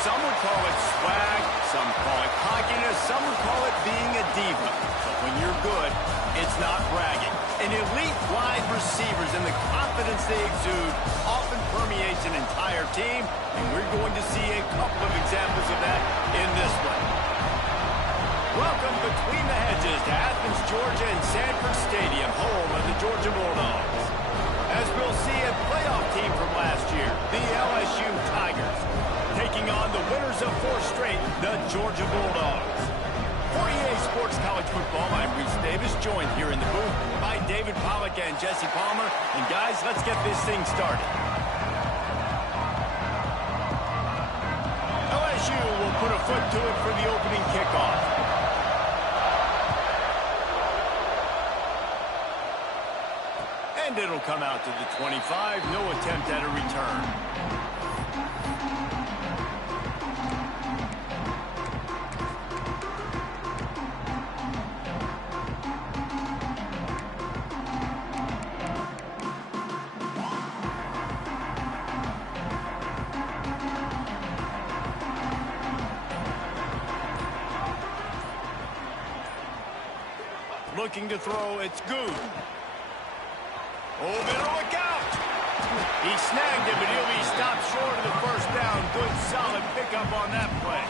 Some would call it swag, some call it cockiness, some would call it being a diva. But when you're good, it's not bragging. An elite wide receivers and the confidence they exude often permeates an entire team, and we're going to see a couple of examples of that in this one. Welcome between the hedges to Athens, Georgia and Sanford Stadium, home of the Georgia Bulldogs. As we'll see, a playoff team from last year, the LSU Tigers, taking on the winners of 4 straight, the Georgia Bulldogs. For EA Sports College Football, I'm Reese Davis, joined here in the booth by David Pollack and Jesse Palmer. And guys, let's get this thing started. LSU will put a foot to it for the opening kickoff. And it'll come out to the 25, no attempt at a return. Looking to throw, it's good. Oh, better look out. He snagged it, but he'll be stopped short of the first down. Good, solid pickup on that play.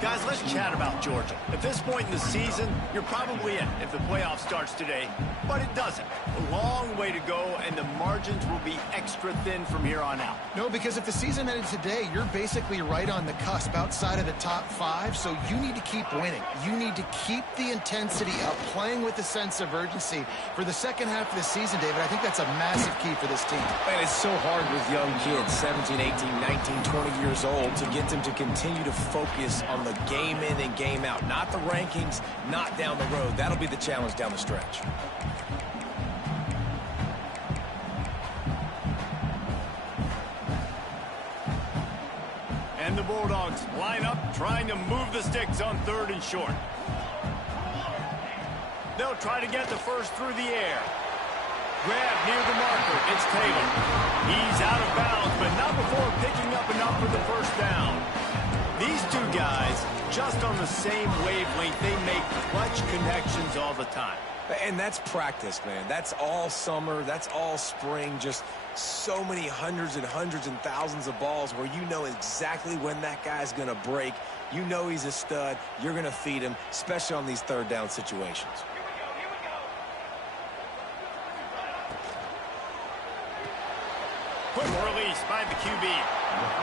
Guys, let's chat about Georgia. At this point in the season, you're probably in if the playoff starts today, but it doesn't. A long way to go, and the margins will be extra thin from here on out. No, because if the season ended today, you're basically right on the cusp outside of the top 5, so you need to keep winning. You need to keep the intensity up, playing with a sense of urgency. For the second half of the season, David, I think that's a massive key for this team. And it's so hard with young kids, 17, 18, 19, 20 years old, to get them to continue to focus on the game in and game out. Not the rankings, not down the road. That'll be the challenge down the stretch. And the Bulldogs line up, trying to move the sticks on 3rd and short. They'll try to get the first through the air. Grab near the marker. It's Taylor. He's out of bounds, but not before picking up enough for the first down. These two guys, just on the same wavelength, they make clutch connections all the time. And that's practice, man. That's all summer. That's all spring. Just so many hundreds and thousands of balls where you know exactly when that guy's going to break. You know he's a stud. You're going to feed him, especially on these 3rd down situations. Quick release by the QB.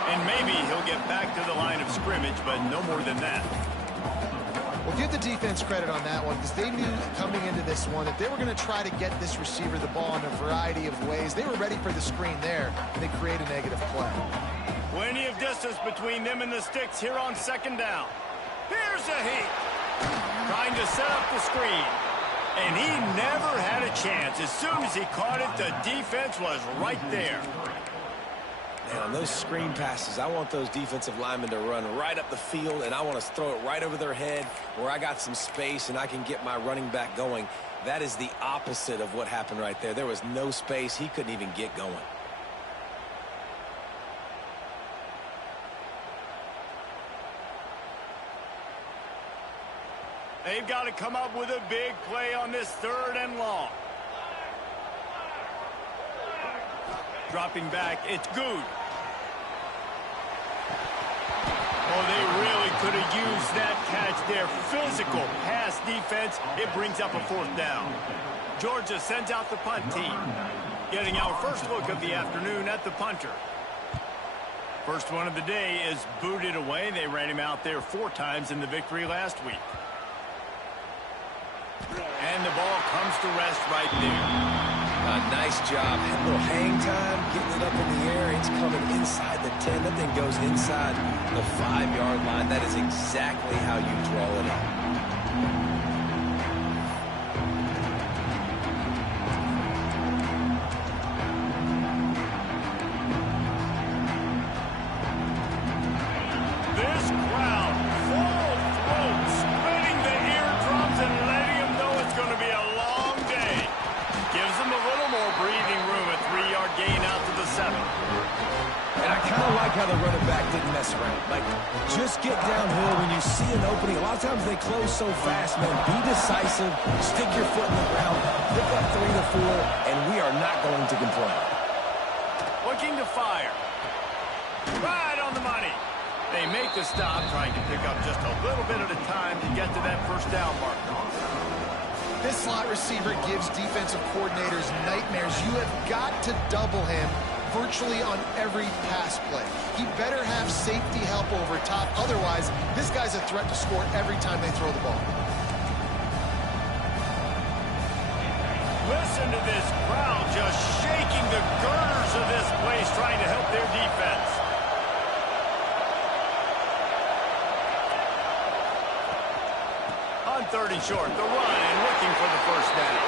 And maybe he'll get back to the line of scrimmage, but no more than that. Well, give the defense credit on that one, because they knew coming into this one that they were going to try to get this receiver the ball in a variety of ways. They were ready for the screen there, and they create a negative play. Plenty of distance between them and the sticks here on 2nd down. Here's a heat. Trying to set up the screen. And he never had a chance. As soon as he caught it, the defense was right there. And on those screen passes, I want those defensive linemen to run right up the field, and I want to throw it right over their head where I got some space and I can get my running back going. That is the opposite of what happened right there. There was no space. He couldn't even get going. They've got to come up with a big play on this 3rd and long. Dropping back, it's good. Oh, they really could have used that catch there. Physical pass defense. It brings up a 4th down. Georgia sends out the punt team. Getting our first look of the afternoon at the punter. First one of the day is booted away. They ran him out there 4 times in the victory last week. And the ball comes to rest right there. Nice job. A little hang time, getting it up in the air. It's coming inside the 10. That thing goes inside the 5-yard line. That is exactly how you draw it up. This crowd, full throat, splitting the eardrums and letting them know it's going to be a long day. Gives them a little more breathing room, a 3-yard gain out to the 7. And I kind of like how the running back didn't mess around. Like, just get downhill when you see an opening. A lot of times they close so fast, man. Be decisive, stick your foot in the ground, pick up 3 to 4, and we are not going to complain. Looking to fire. Right on the money. They make the stop, trying to pick up just a little bit at a time to get to that first down mark. This slot receiver gives defensive coordinators nightmares. You have got to double him virtually on every pass play. He better have safety help over top. Otherwise, this guy's a threat to score every time they throw the ball. Listen to this crowd just shaking the girders of this place, trying to help their defense. On 3rd and short, the run and looking for the first down.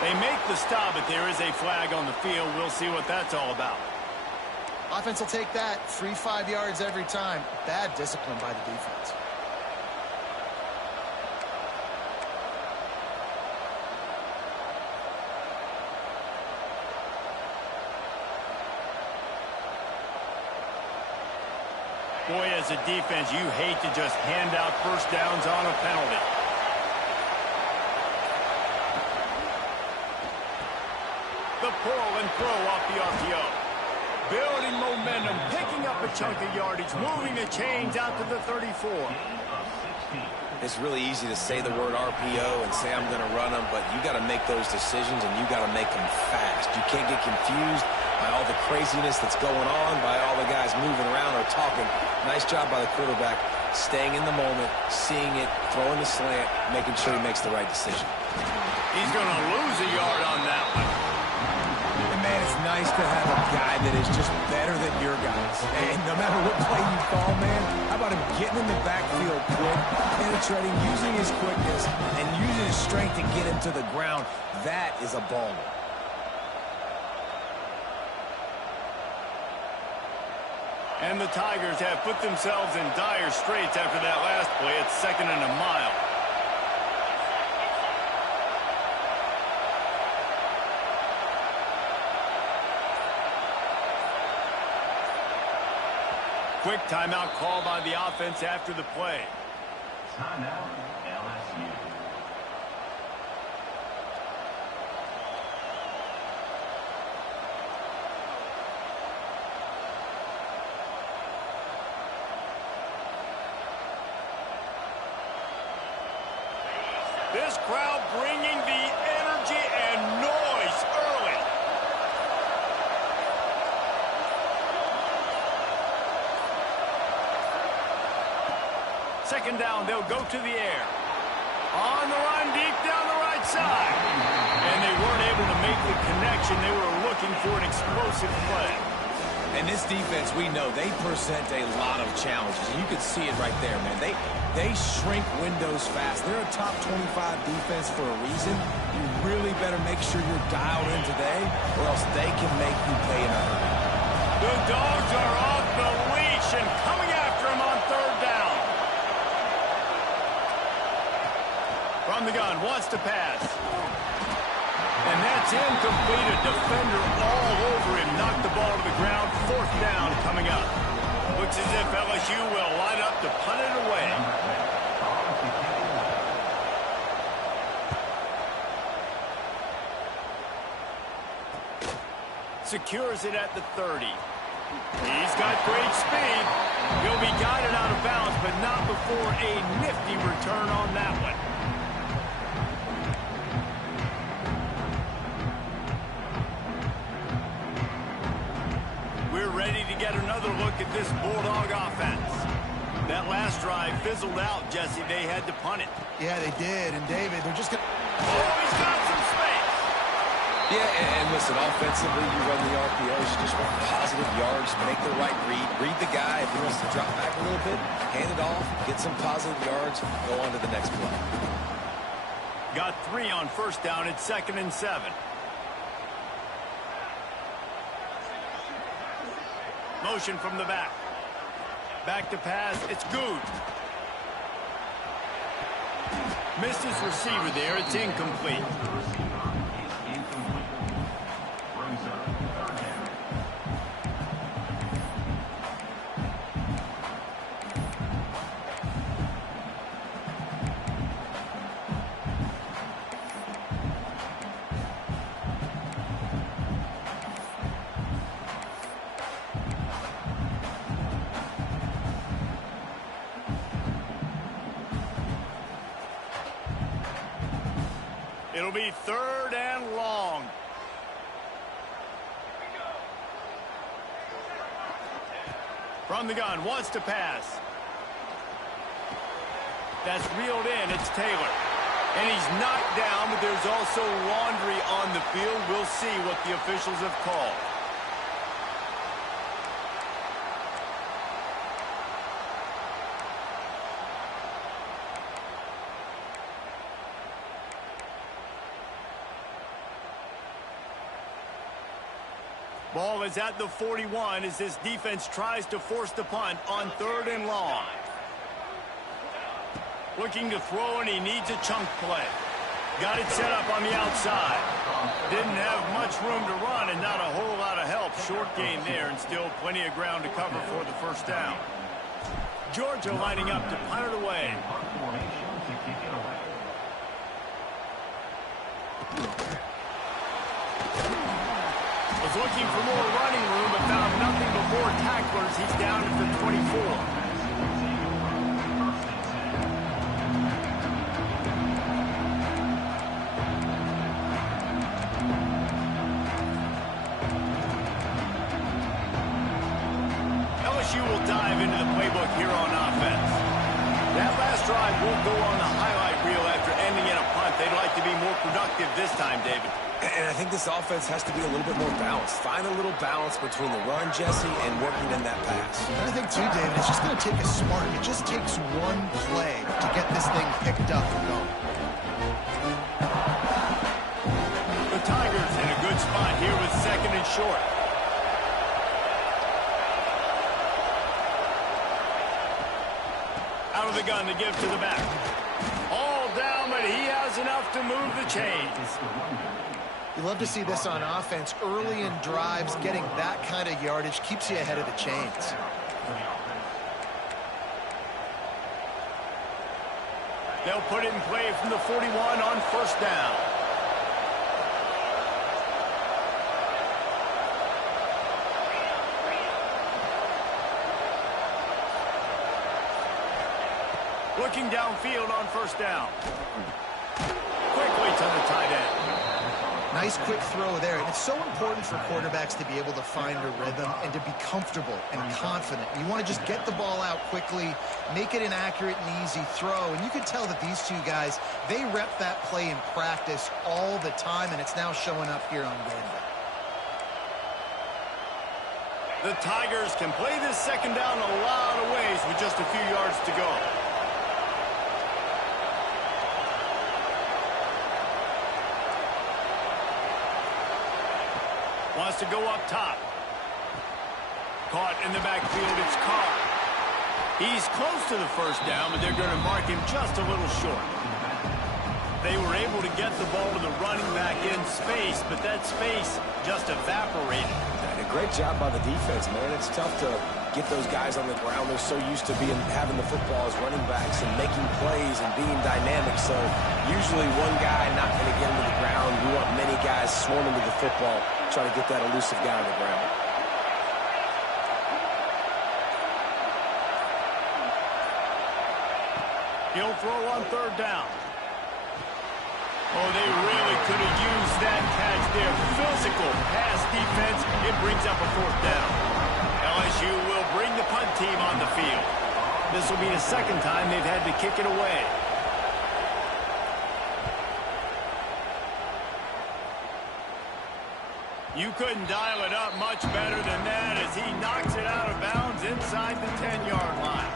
They make the stop, but there is a flag on the field. We'll see what that's all about. Offense will take that. Free 5 yards every time. Bad discipline by the defense. Boy, as a defense, you hate to just hand out first downs on a penalty. The pull and throw off the RPO. Building momentum, picking up a chunk of yardage, moving the chains out to the 34. It's really easy to say the word RPO and say I'm going to run them, but you got to make those decisions and you got to make them fast. You can't get confused by all the craziness that's going on, by all the guys moving around or talking. Nice job by the quarterback, staying in the moment, seeing it, throwing the slant, making sure he makes the right decision. He's going to lose a yard on that one. And man, it's nice to have a guy that is just better than your guys. And no matter what play you call, man, how about him getting in the backfield quick, penetrating, using his quickness, and using his strength to get him to the ground. That is a baller. And the Tigers have put themselves in dire straits after that last play. It's 2nd and a mile. Quick timeout call by the offense after the play. Timeout, LSU. This crowd bringing the energy and noise early. Second down, they'll go to the air. On the run, deep down the right side. And they weren't able to make the connection. They were looking for an explosive play. And this defense, we know, they present a lot of challenges. And you can see it right there, man. They shrink windows fast. They're a top 25 defense for a reason. You really better make sure you're dialed in today, or else they can make you pay in a hurry. The Dogs are off the leash and coming after him on 3rd down. From the gun, wants to pass. And that's incomplete. A defender all over him. Knocked the ball to the ground. 4th down coming up. Looks as if LSU will line up to punt it away. Secures it at the 30. He's got great speed. He'll be guided out of bounds, but not before a nifty return on that one. We're ready to get another look at this Bulldog offense. That last drive fizzled out, Jesse. They had to punt it. Yeah, they did. And David, they're just going to... Oh, he's got some space. Yeah, and listen, offensively, you run the RPOs, you just want positive yards, make the right read the guy. If he wants to drop back a little bit, hand it off, get some positive yards, go on to the next play. Got 3 on 1st down at 2nd and 7. Motion from the back. Back to pass. It's good. Missed his receiver there. It's incomplete. It'll be 3rd and long. From the gun, wants to pass. That's reeled in. It's Taylor. And he's knocked down, but there's also laundry on the field. We'll see what the officials have called. Ball is at the 41 as this defense tries to force the punt on 3rd and long. Looking to throw, and he needs a chunk play. Got it set up on the outside. Didn't have much room to run and not a whole lot of help. Short gain there and still plenty of ground to cover for the first down. Georgia lining up to punt it away. Was looking for more running room, but found nothing but more tacklers. He's down at the 24. LSU will dive into the playbook here on offense. That last drive won't go on the highlight reel after ending in a punt. They'd like to be more productive this time, David. And I think this offense has to be a little bit more balanced. Find a little balance between the run, Jesse, and working in that pass. And I think, too, David, it's just going to take a spark. It just takes one play to get this thing picked up and going. The Tigers in a good spot here with 2nd and short. Out of the gun to give to the back. All down, but he has enough to move the chains. You love to see this on offense. Early in drives, getting that kind of yardage keeps you ahead of the chains. They'll put it in play from the 41 on 1st down. Looking downfield on 1st down. Quickly to the tight end. Nice quick throw there. And it's so important for quarterbacks to be able to find a rhythm and to be comfortable and confident. You want to just get the ball out quickly, make it an accurate and easy throw. And you can tell that these two guys, they rep that play in practice all the time, and it's now showing up here on game day. The Tigers can play this 2nd down a lot of ways with just a few yards to go. Wants to go up top. Caught in the backfield, it's Carr. He's close to the 1st down, but they're going to mark him just a little short. They were able to get the ball to the running back in space, but that space just evaporated. And a great job by the defense, man. It's tough to get those guys on the ground. They're so used to having the football as running backs and making plays and being dynamic. So usually one guy not going to get him to the ground. We want many guys swarming to the football, trying to get that elusive guy on the ground. He'll throw on 3rd down. Oh, they really could have used that catch there. Physical pass defense. It brings up a 4th down. LSU will bring the punt team on the field. This will be the 2nd time they've had to kick it away. You couldn't dial it up much better than that as he knocks it out of bounds inside the 10-yard line.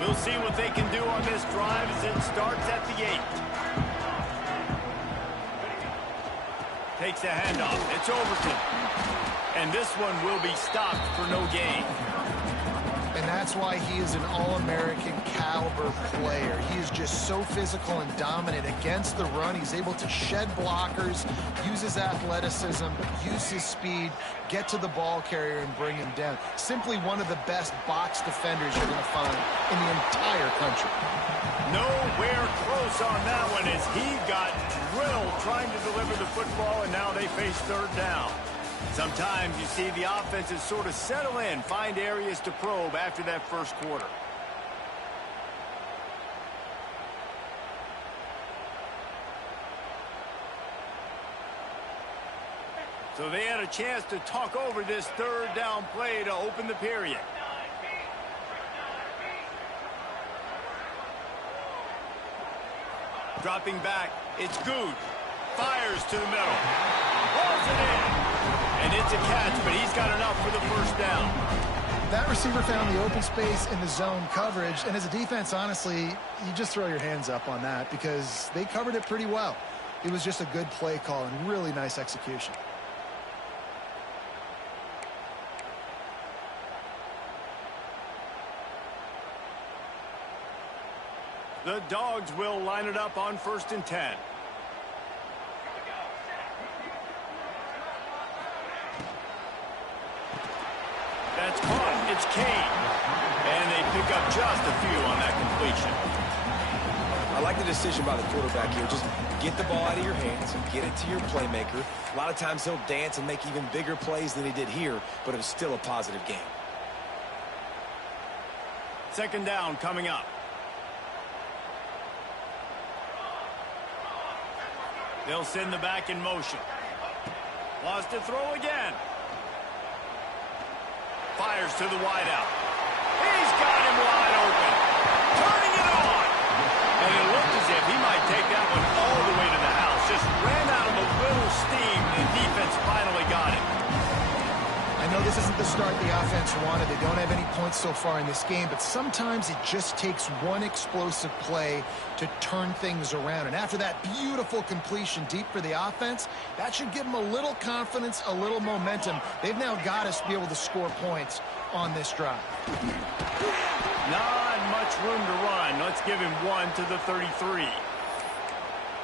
We'll see what they can do on this drive as it starts at the 8. Takes the handoff. It's Overton. And this one will be stopped for no gain. And that's why he is an All-American caliber player. He is just so physical and dominant against the run. He's able to shed blockers, use his athleticism, use his speed, get to the ball carrier and bring him down. Simply one of the best box defenders you're going to find in the entire country. Nowhere close on that one as he got drilled trying to deliver the football, and now they face 3rd down. Sometimes you see the offenses sort of settle in, find areas to probe after that 1st quarter. So they had a chance to talk over this third down play to open the period. Dropping back, it's Good. Fires to the middle. Pulls it in. And it's a catch, but he's got enough for the first down. That receiver found the open space in the zone coverage, and as a defense, honestly, you just throw your hands up on that because they covered it pretty well. It was just a good play call and really nice execution. The Dogs will line it up on 1st and 10. That's caught. It's Kane. And they pick up just a few on that completion. I like the decision by the quarterback here. Just get the ball out of your hands and get it to your playmaker. A lot of times he'll dance and make even bigger plays than he did here, but it was still a positive game. 2nd down coming up. They'll send the back in motion. Wants to throw again. Fires to the wideout. He's got him wide open. Turning it on. And it looked as if he might take that one all the way to the house. Just ran out of a little steam, and the defense finally got it. I know this isn't the start the offense wanted. They don't have any points so far in this game, but sometimes it just takes one explosive play to turn things around. And after that beautiful completion deep for the offense, that should give them a little confidence, a little momentum. They've now got us to be able to score points on this drive. Not much room to run. Let's give him one to the 33.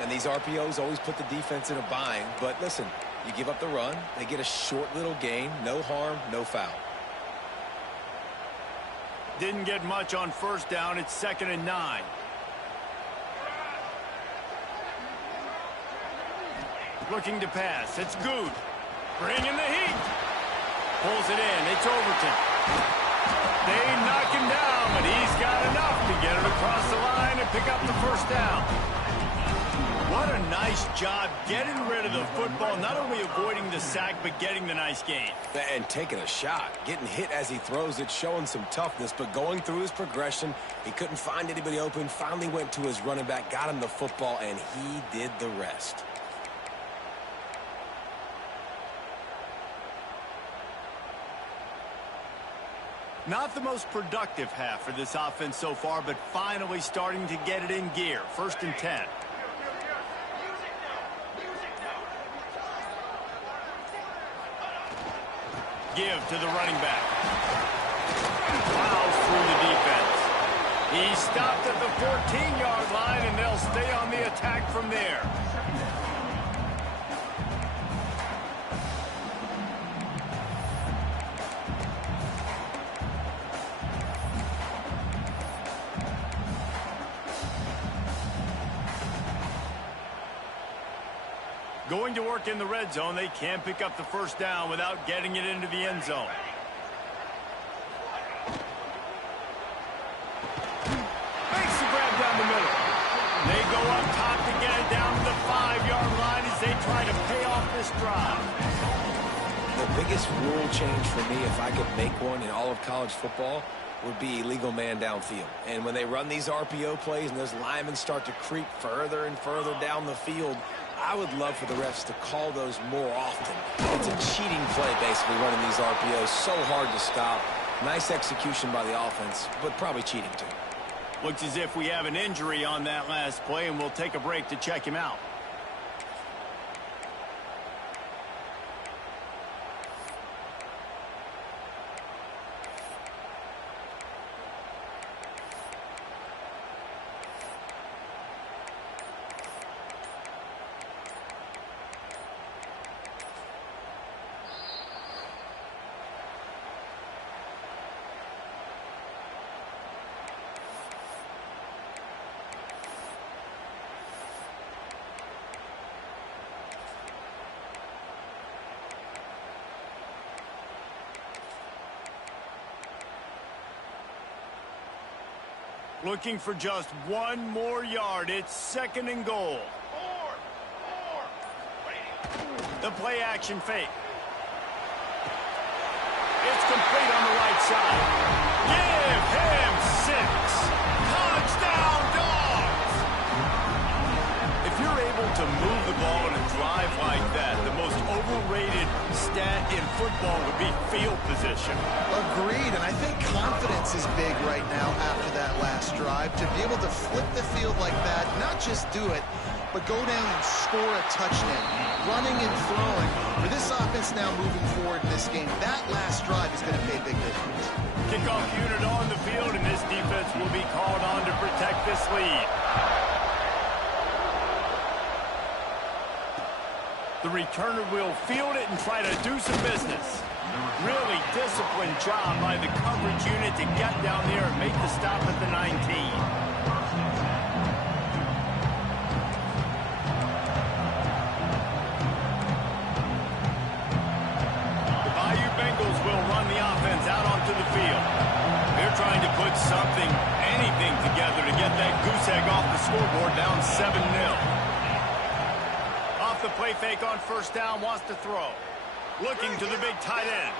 And these RPOs always put the defense in a bind, but listen, you give up the run, they get a short little gain, no harm, no foul. Didn't get much on 1st down. It's 2nd and 9. Looking to pass. It's Good. Bringing the heat. Pulls it in. It's Overton. They knock him down, but he's got enough to get it across the line and pick up the 1st down. What a nice job getting rid of the football, not only avoiding the sack, but getting the nice gain. And taking a shot, getting hit as he throws it, showing some toughness, but going through his progression, he couldn't find anybody open, finally went to his running back, got him the football, and he did the rest. Not the most productive half for this offense so far, but finally starting to get it in gear. 1st and 10. Give to the running back. Plows through the defense. He stopped at the 14-yard line, and they'll stay on the attack from there. Going to work in the red zone. They can't pick up the 1st down without getting it into the end zone. Makes the grab down the middle. They go up top to get it down to the 5-yard line as they try to pay off this drive. The biggest rule change for me, if I could make one in all of college football, would be illegal man downfield. And when they run these RPO plays and those linemen start to creep further and further down the field, I would love for the refs to call those more often. It's a cheating play, basically, running these RPOs. So hard to stop. Nice execution by the offense, but probably cheating too. Looks as if we have an injury on that last play, and we'll take a break to check him out. Looking for just one more yard. It's 2nd and goal. The play action fake. It's complete on the right side. Give him 6. Touchdown, Dogs! If you're able to move the ball in a drive like that, the most overrated stat in football would be field position. Agreed, and I think confidence is big right now after that last drive. To be able to flip the field like that, not just do it, but go down and score a touchdown. Running and throwing. For this offense now moving forward in this game, that last drive is going to pay a big difference. Kickoff unit on the field, and this defense will be called on to protect this lead. The returner will field it and try to do some business. Really disciplined job by the coverage unit to get down there and make the stop at the 19. Out onto the field. They're trying to put something, anything together to get that goose egg off the scoreboard, down 7-0. Off the play fake on first down, wants to throw. Looking to the big tight end.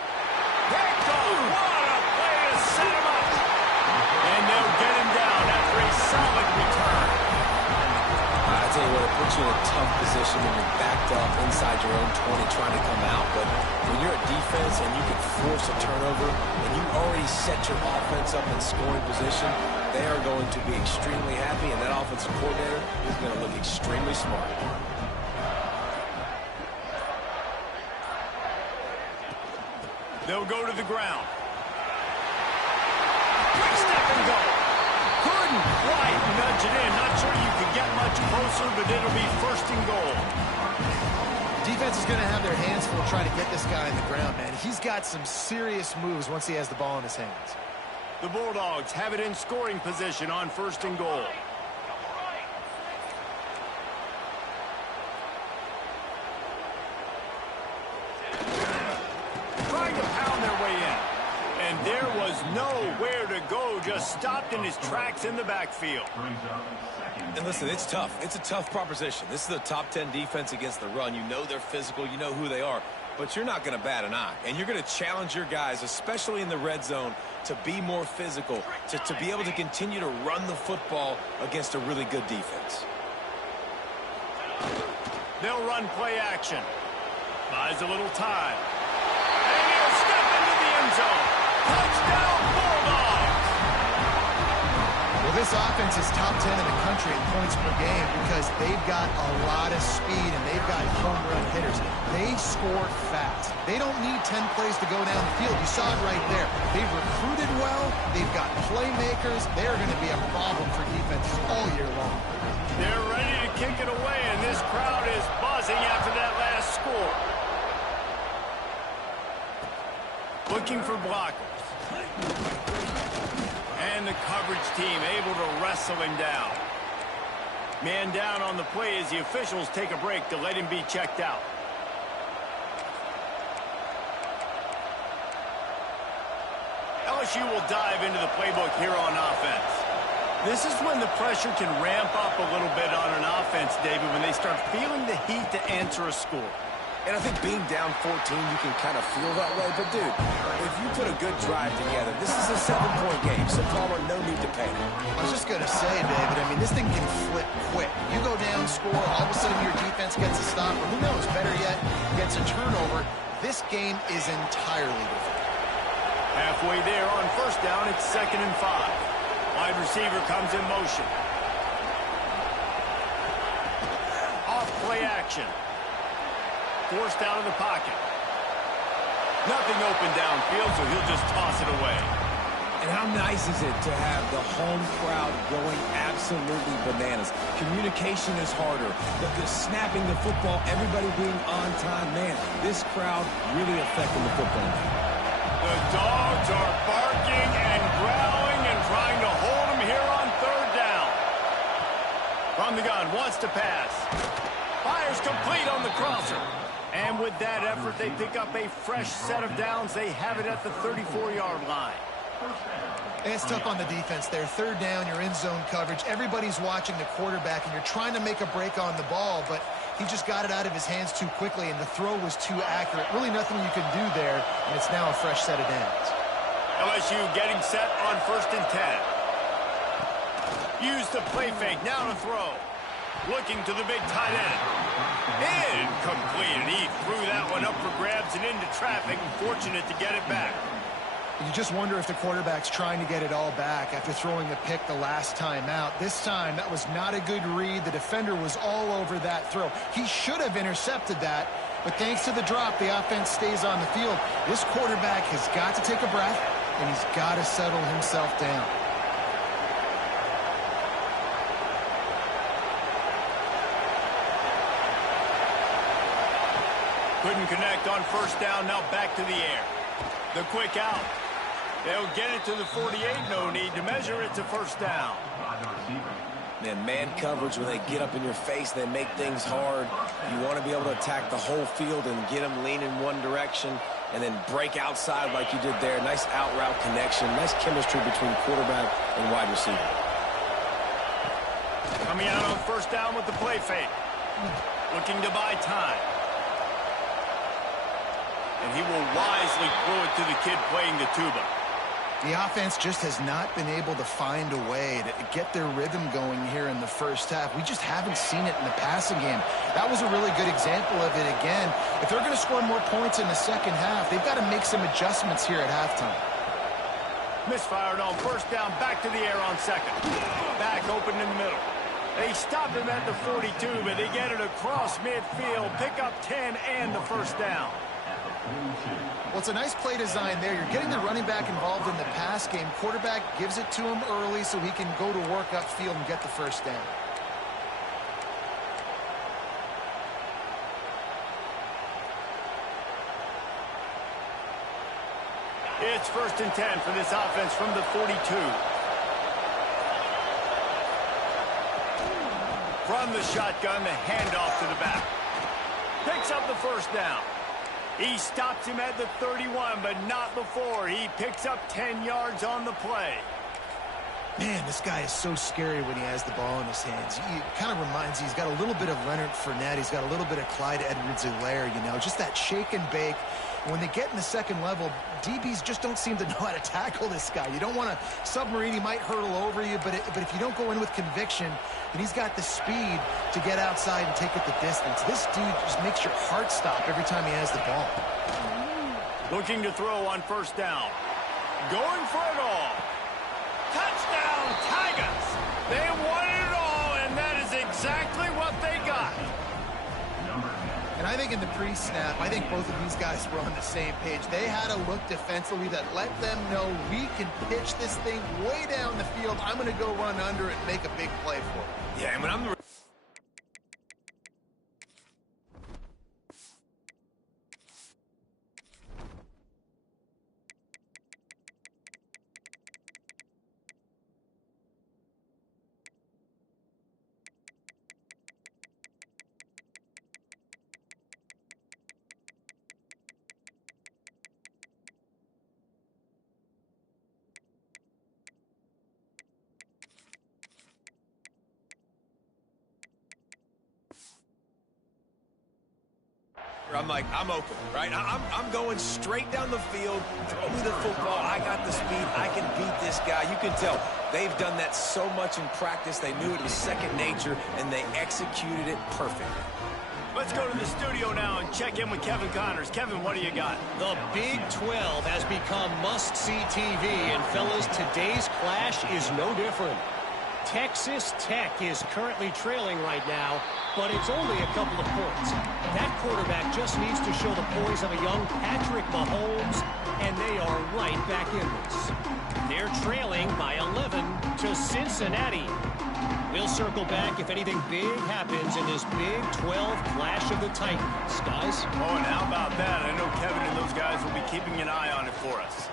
Picked off. What a play to set him up. And they'll get him down after a solid return. I tell you what, it puts you in a tough position when you're backed up inside your own 20 trying to come out. But when you're a defense and you can force a turnover and you already set your offense up in scoring position, they are going to be extremely happy, and that offensive coordinator is going to look extremely smart. They'll go to the ground. Quick step and go. Couldn't quite nudge it in. Not sure you can get much closer, but it'll be first and goal. Defense is going to have their hands full trying to get this guy on the ground, man. He's got some serious moves once he has the ball in his hands. The Bulldogs have it in scoring position on first and goal. Trying to pound their way in. And there was nowhere to go, just stopped in his tracks in the backfield. And listen, it's tough. It's a tough proposition. This is a top 10 defense against the run. You know they're physical. You know who they are. But you're not going to bat an eye. And you're going to challenge your guys, especially in the red zone, to be more physical, to be able to continue to run the football against a really good defense. They'll run play action. Buys a little time. And he'll step into the end zone. Touchdown, Bulldogs! Well, this offense is top 10 in the country in points per game because they've got a lot of speed and they've got home run hitters. They score fast. They don't need 10 plays to go down the field. You saw it right there. They've recruited well. They've got playmakers. They're going to be a problem for defenses all year long. They're ready to kick it away, and this crowd is buzzing after that last score. Looking for blockers. And the coverage team able to wrestle him down. Man down on the play as the officials take a break to let him be checked out. LSU will dive into the playbook here on offense. This is when the pressure can ramp up a little bit on an offense, David, when they start feeling the heat to answer a score. And I think being down 14, you can kind of feel that way. But, dude, if you put a good drive together, this is a 7-point game, so Palmer, no need to panic. I was just going to say, David, I mean, this thing can flip quick. You go down, score, all of a sudden your defense gets a stop, or who knows, better yet, gets a turnover. This game is entirely different. Halfway there on first down, it's 2nd and 5. Wide receiver comes in motion. Off play action. Forced out of the pocket. Nothing open downfield, so he'll just toss it away. And how nice is it to have the home crowd going absolutely bananas? Communication is harder. The snapping the football, everybody being on time. Man, this crowd really affecting the football game. The Dogs are barking and growling and trying to hold him here on 3rd down. From the gun, wants to pass. Fires complete on the crosser. And with that effort, they pick up a fresh set of downs. They have it at the 34-yard line. And it's tough on the defense there. 3rd down, you're in zone coverage. Everybody's watching the quarterback, and you're trying to make a break on the ball, but He just got it out of his hands too quickly, and the throw was too accurate. Really nothing you can do there, and it's now a fresh set of downs. LSU getting set on 1st and 10. Use the play fake, now to throw. Looking to the big tight end. Incomplete, and he threw that one up for grabs and into traffic. Fortunate to get it back. You just wonder if the quarterback's trying to get it all back after throwing a pick the last time out. This time, that was not a good read. The defender was all over that throw. He should have intercepted that, but thanks to the drop, the offense stays on the field. This quarterback has got to take a breath, and he's got to settle himself down. Couldn't connect on 1st down, now back to the air. The quick out. They'll get it to the 48, no need to measure it to 1st down. Man coverage, when they get up in your face, they make things hard. You want to be able to attack the whole field and get them leaning one direction and then break outside like you did there. Nice out route connection, nice chemistry between quarterback and wide receiver. Coming out on 1st down with the play fake. Looking to buy time. And he will wisely throw it to the kid playing the tuba. The offense just has not been able to find a way to get their rhythm going here in the first half. We just haven't seen it in the passing game. That was a really good example of it again. If they're going to score more points in the second half, they've got to make some adjustments here at halftime. Misfired on 1st down, back to the air on 2nd. Back open in the middle. They stop him at the 42, but they get it across midfield. Pick up 10 and the 1st down. Well, it's a nice play design there. You're getting the running back involved in the pass game. Quarterback gives it to him early so he can go to work upfield and get the 1st down. It's 1st and 10 for this offense from the 42. From the shotgun, the handoff to the back. Picks up the 1st down. He stops him at the 31, but not before. He picks up 10 yards on the play. Man, this guy is so scary when he has the ball in his hands. He kind of reminds you, he's got a little bit of Leonard Fournette. He's got a little bit of Clyde Edwards-Helaire, you know, just that shake and bake. When they get in the second level, DBs just don't seem to know how to tackle this guy. You don't want to submarine. He might hurtle over you, but if you don't go in with conviction, then he's got the speed to get outside and take it the distance. This dude just makes your heart stop every time he has the ball. Looking to throw on 1st down. Going for it all. Touchdown, Tigers! They wanted it all, and that is exactly what they got. And I think in the pre-snap, I think both of these guys were on the same page. They had a look defensively that let them know we can pitch this thing way down the field. I'm going to go run under it and make a big play for it. Yeah, and when I'm the I'm like, I'm open, right? I'm going straight down the field. Throw me the football. I got the speed. I can beat this guy. You can tell they've done that so much in practice. They knew it was second nature, and they executed it perfectly. Let's go to the studio now and check in with Kevin Connors. Kevin, what do you got? The Big 12 has become must-see TV, and fellas, today's clash is no different. Texas Tech is currently trailing right now, but it's only a couple of points. That quarterback just needs to show the poise of a young Patrick Mahomes, and they are right back in this. They're trailing by 11 to Cincinnati. We'll circle back if anything big happens in this Big 12 clash of the Titans. Guys? Oh, and how about that? I know Kevin and those guys will be keeping an eye on it for us.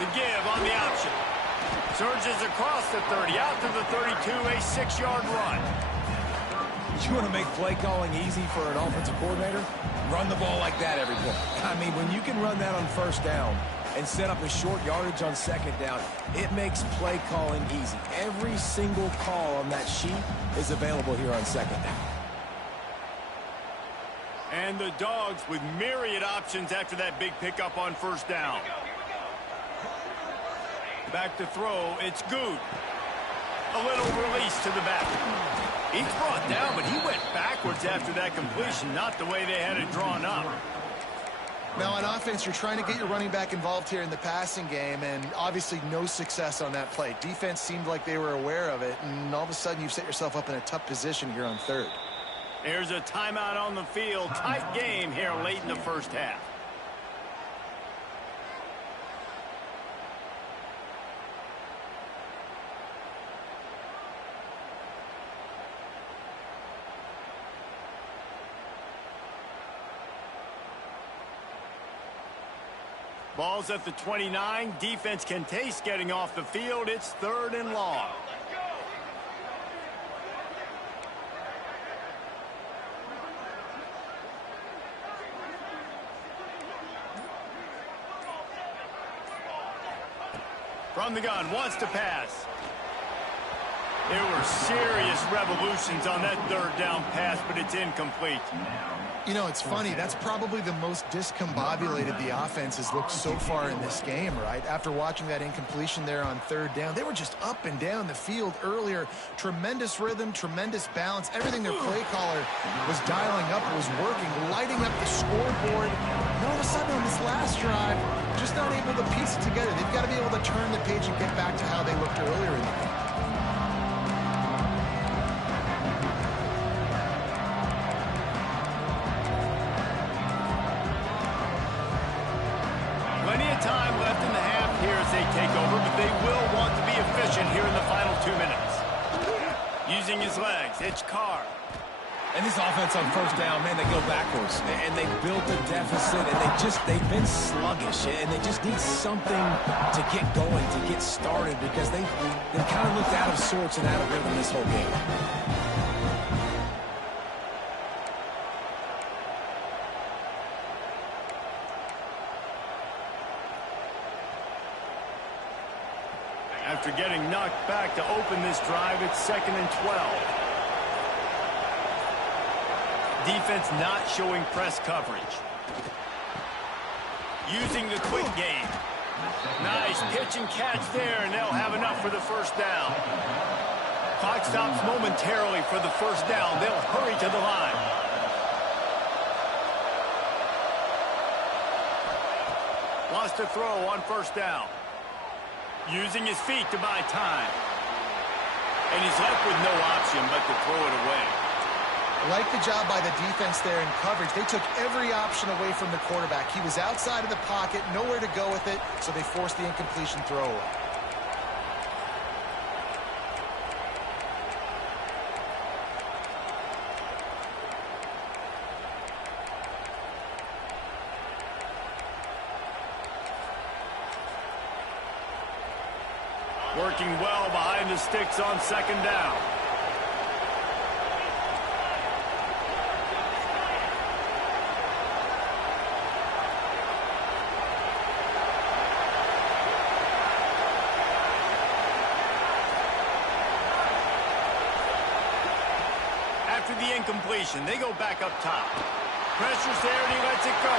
The give on the option. Surges across the 30, out to the 32, a 6-yard run. You want to make play calling easy for an offensive coordinator? Run the ball like that every play. I mean, when you can run that on 1st down and set up a short yardage on 2nd down, it makes play calling easy. Every single call on that sheet is available here on 2nd down. And the Dogs with myriad options after that big pickup on first down. Back to throw, it's Good. A little release to the back. He's brought down, but he went backwards after that completion, not the way they had it drawn up. Now, on offense, you're trying to get your running back involved here in the passing game, and obviously no success on that play. Defense seemed like they were aware of it, and all of a sudden you've set yourself up in a tough position here on third. There's a timeout on the field. Tight game here late in the first half. Ball's at the 29. Defense can taste getting off the field. It's 3rd and long. From the gun, wants to pass. There were serious revolutions on that 3rd down pass, but it's incomplete. You know, it's funny. That's probably the most discombobulated the offense has looked so far in this game, right? After watching that incompletion there on 3rd down, they were just up and down the field earlier. Tremendous rhythm, tremendous balance. Everything their play caller was dialing up was working, lighting up the scoreboard. And all of a sudden on this last drive, just not able to piece it together. They've got to be able to turn the page and get back to how they looked earlier in the game. Time left in the half here as they take over, but they will want to be efficient here in the final 2 minutes. Using his legs, it's Carr. And this offense on first down, man, they go backwards. And they built a deficit, and they've been sluggish. And they just need something to get going, to get started, because they kind of looked out of sorts and out of rhythm this whole game. After getting knocked back to open this drive, it's 2nd and 12. Defense not showing press coverage. Using the quick game. Nice pitch and catch there, and they'll have enough for the first down. Clock stops momentarily for the first down. They'll hurry to the line. Wants to throw on first down. Using his feet to buy time. And he's left with no option but to throw it away. I like the job by the defense there in coverage. They took every option away from the quarterback. He was outside of the pocket, nowhere to go with it, so they forced the incompletion throwaway. Working well behind the sticks on 2nd down. After the incompletion, they go back up top. Pressure's there and he lets it go.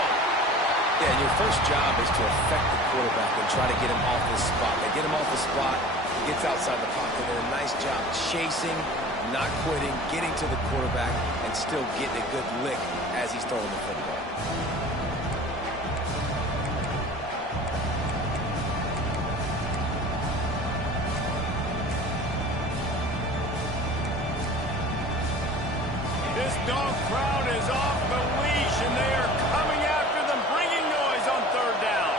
Yeah, your first job is to affect the quarterback and try to get him off his spot. They get him off the spot, he gets outside the pocket, and a nice job chasing, not quitting, getting to the quarterback, and still getting a good lick as he's throwing the football. This dog crowd is off the leash, and they are coming after them, bringing noise on 3rd down.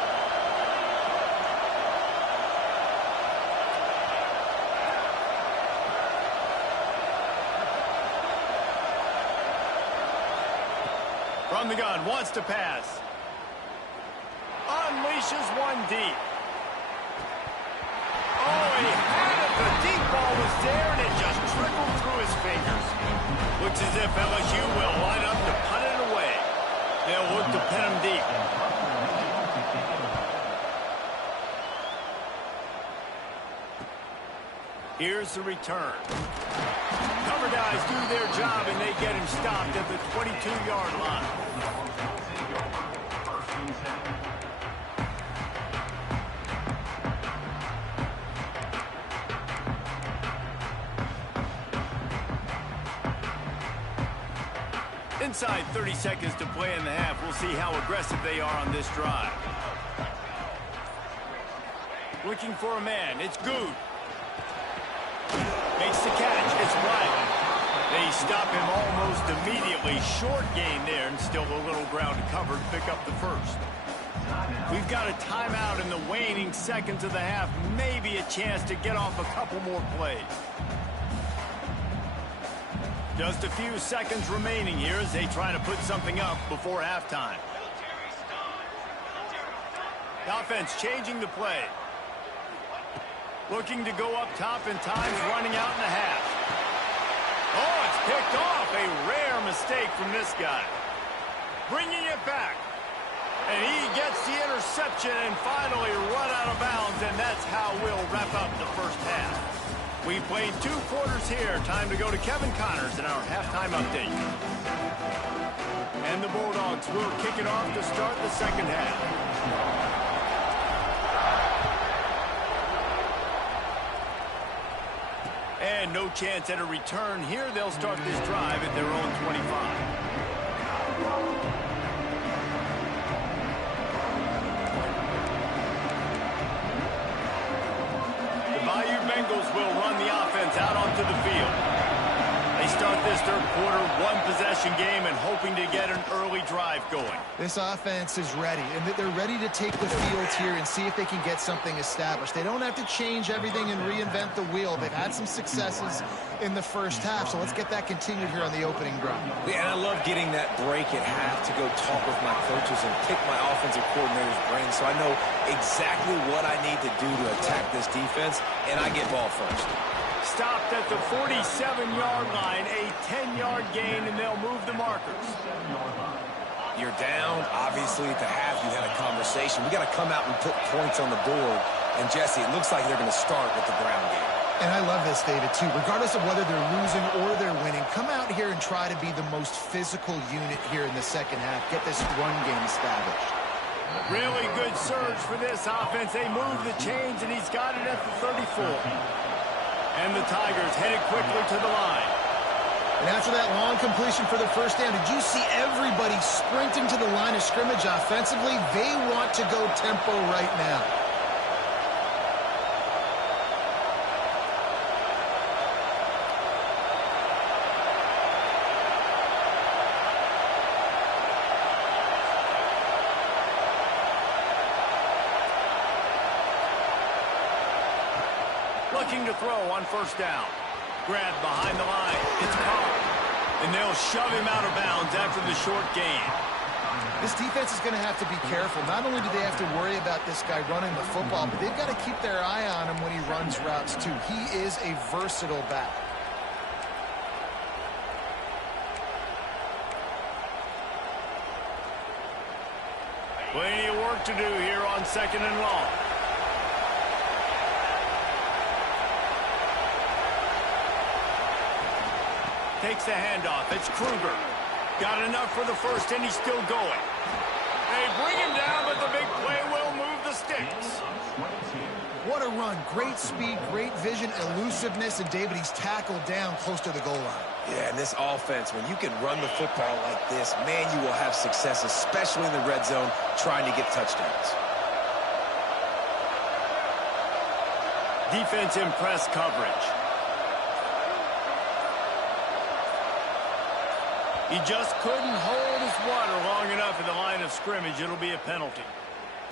From the gun, wants to pass. Unleashes one deep. Oh, he had it. The deep ball was there, and it just trickled through his fingers. Looks as if LSU will line up to punt it away. They'll look to pin him deep. Here's the return. Cover guys do their job, and they get him stopped at the 22-yard line. Inside 30 seconds to play in the half. We'll see how aggressive they are on this drive. Looking for a man. It's Good. Makes the catch. It's Riley. They stop him almost immediately. Short gain there, and still a little ground to cover to pick up the first. We've got a timeout in the waning seconds of the half. Maybe a chance to get off a couple more plays. Just a few seconds remaining here as they try to put something up before halftime. The offense changing the play. Looking to go up top, and time's running out in the half. Oh, it's picked off. A rare mistake from this guy. Bringing it back. And he gets the interception and finally run out of bounds, and that's how we'll wrap up the first half. We've played 2 quarters here. Time to go to Kevin Connors in our halftime update. And the Bulldogs will kick it off to start the second half. And no chance at a return here. They'll start this drive at their own 25. The Bayou Bengals will run the offense out onto the field. They start this third quarter one-possession game and hoping to get an early drive going. This offense is ready, and they're ready to take the field here and see if they can get something established. They don't have to change everything and reinvent the wheel. They've had some successes in the first half, so let's get that continued here on the opening drive. Yeah, and I love getting that break at half to go talk with my coaches and pick my offensive coordinator's brain so I know exactly what I need to do to attack this defense, and I get ball first. Stopped at the 47-yard line, a 10-yard gain, and they'll move the markers. You're down. Obviously, at the half, you had a conversation. We got to come out and put points on the board. And, Jesse, it looks like they're going to start with the ground game. And I love this, David, too. Regardless of whether they're losing or they're winning, come out here and try to be the most physical unit here in the second half. Get this run game established. Really good surge for this offense. They move the chains, and he's got it at the 34. And the Tigers headed quickly to the line. And after that long completion for the first down, did you see everybody sprinting to the line of scrimmage offensively? They want to go tempo right now. Looking to throw on first down. Grabbed behind the line. It's Carr. And they'll shove him out of bounds after the short gain. This defense is going to have to be careful. Not only do they have to worry about this guy running the football, but they've got to keep their eye on him when he runs routes too. He is a versatile back. Plenty of work to do here on second and long. Takes the handoff. It's Kruger. Got enough for the first, and he's still going. They bring him down, but the big play will move the sticks. What a run. Great speed, great vision, elusiveness, and David, he's tackled down close to the goal line. Yeah, and this offense, when you can run the football like this, man, you will have success, especially in the red zone, trying to get touchdowns. Defense in press coverage. He just couldn't hold his water long enough at the line of scrimmage. It'll be a penalty.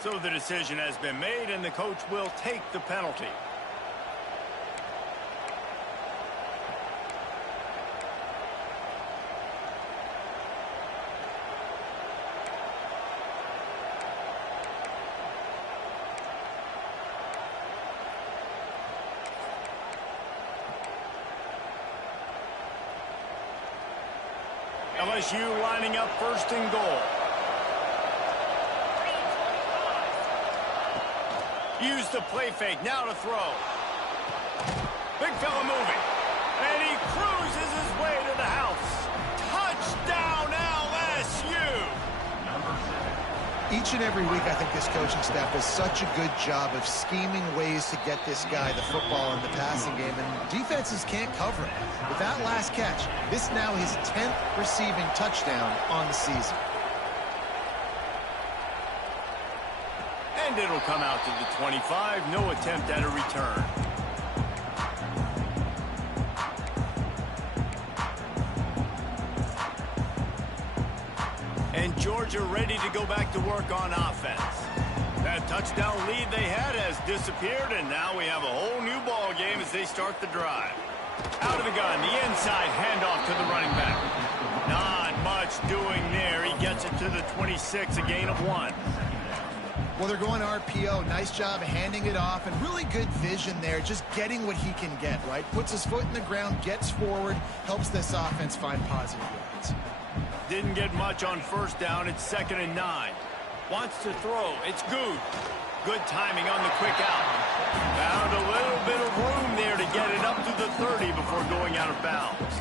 So the decision has been made, and the coach will take the penalty. LSU lining up first and goal. Use the play fake. Now to throw. Big Big fella moving. And he cruises his way to the house. Touchdown, LSU! Each and every week, I think this coaching staff does such a good job of scheming ways to get this guy the football in the passing game, and defenses can't cover him. With that last catch, this now his 10th receiving touchdown on the season. And it'll come out to the 25. No attempt at a return. And Georgia ready to go back to work on offense. That touchdown lead they had has disappeared, and now we have a whole new ball game as they start the drive. Out of the gun, the inside handoff to the running back. Not much doing there. He gets it to the 26, a gain of 1. Well, they're going RPO. Nice job handing it off, and really good vision there, just getting what he can get, right? Puts his foot in the ground, gets forward, helps this offense find positive yards. Didn't get much on first down. It's 2nd and 9. Wants to throw. It's good. Good timing on the quick out. Found a little bit of room there to get it up to the 30 before going out of bounds.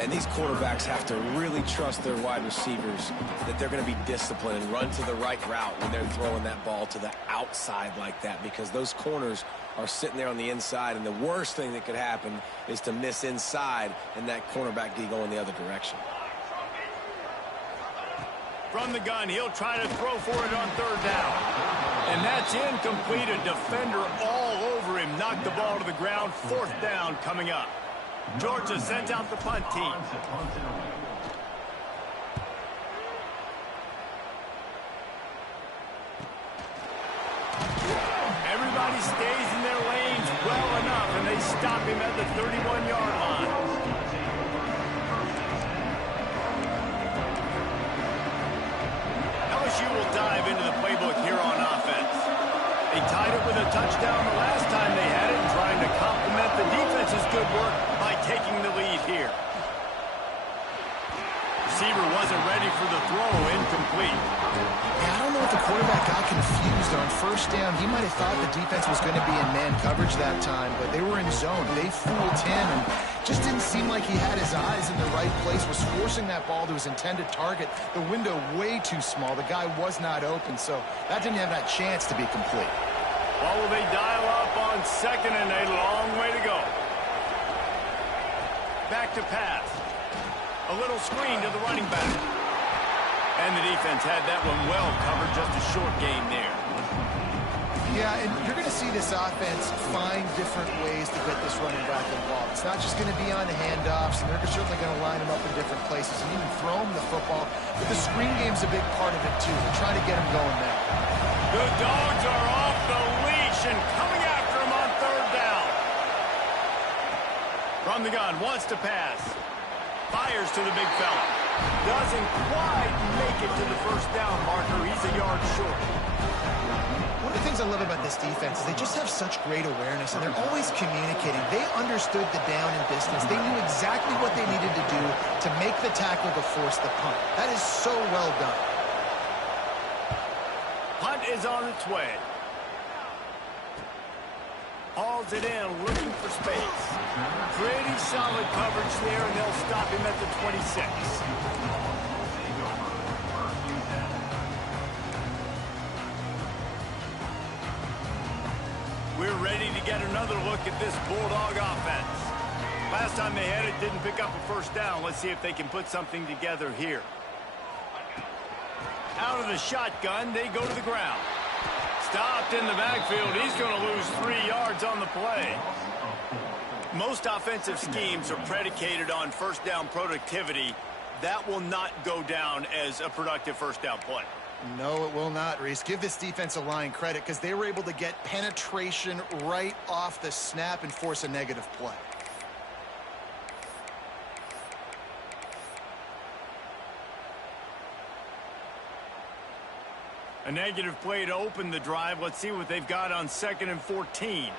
And these quarterbacks have to really trust their wide receivers that they're going to be disciplined and run to the right route when they're throwing that ball to the outside like that, because those corners are sitting there on the inside, and the worst thing that could happen is to miss inside and that cornerback be going the other direction. From the gun, he'll try to throw for it on 3rd down. And that's incomplete. A defender all over him. Knocked the ball to the ground. 4th down coming up. Georgia sends out the punt team. Everybody stays in their lanes well enough, and they stop him at the 31-yard line. LSU will dive into the playbook here on offense. They tied it with a touchdown the last time they had it, trying to complement the defense's good work by taking the lead here. Receiver wasn't ready for the throw, incomplete. Yeah, I don't know if the quarterback got confused on first down. He might have thought the defense was going to be in man coverage that time, but they were in zone. They fooled him, and just didn't seem like he had his eyes in the right place, was forcing that ball to his intended target. The window way too small. The guy was not open, so that didn't have that chance to be complete. Well, will they dial up on 2nd and a long way to go? Back to pass. A little screen to the running back. And the defense had that one well covered, just a short game there. Yeah, and you're going to see this offense find different ways to get this running back involved. It's not just going to be on handoffs, and they're certainly going to line him up in different places and even throw him the football. But the screen game's a big part of it, too. They're trying to get him going there. The Dogs are off the leash and coming after him on 3rd down. From the gun, wants to pass. Fires to the big fella. Doesn't quite make it to the 1st down marker. He's a yard short. One of the things I love about this defense is they just have such great awareness, and they're always communicating. They understood the down and distance. They knew exactly what they needed to do to make the tackle to force the punt. That is so well done. Punt is on its way. Hauls it in, looking for space. Pretty solid coverage there, and they'll stop him at the 26. We're ready to get another look at this Bulldog offense. Last time they had it, didn't pick up a 1st down. Let's see if they can put something together here. Out of the shotgun, they go to the ground. Stopped in the backfield. He's going to lose 3 yards on the play. Most offensive schemes are predicated on 1st down productivity. That will not go down as a productive 1st down play. No, it will not, Reese. Give this defensive line credit because they were able to get penetration right off the snap and force a negative play. A negative play to open the drive. Let's see what they've got on 2nd and 14.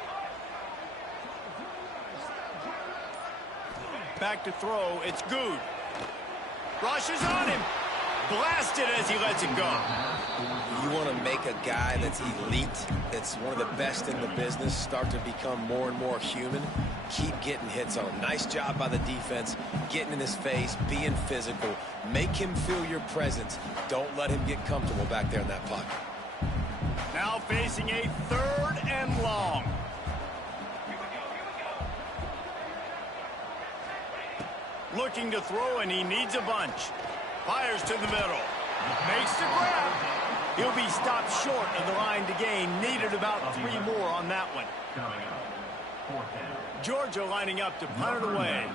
Back to throw. It's good. Rushes on him. Blasted as he lets it go. You want want to make a guy that's elite, that's one of the best in the business, start to become more and more human, keep getting hits on him. Nice job by the defense, getting in his face, being physical. Make him feel your presence. Don't let him get comfortable back there in that pocket. Now facing a 3rd and long. Looking to throw, and he needs a bunch. Fires to the middle. Makes the grab. He'll be stopped short of the line to gain. Needed about 3 more on that one. Georgia lining up to punt it away.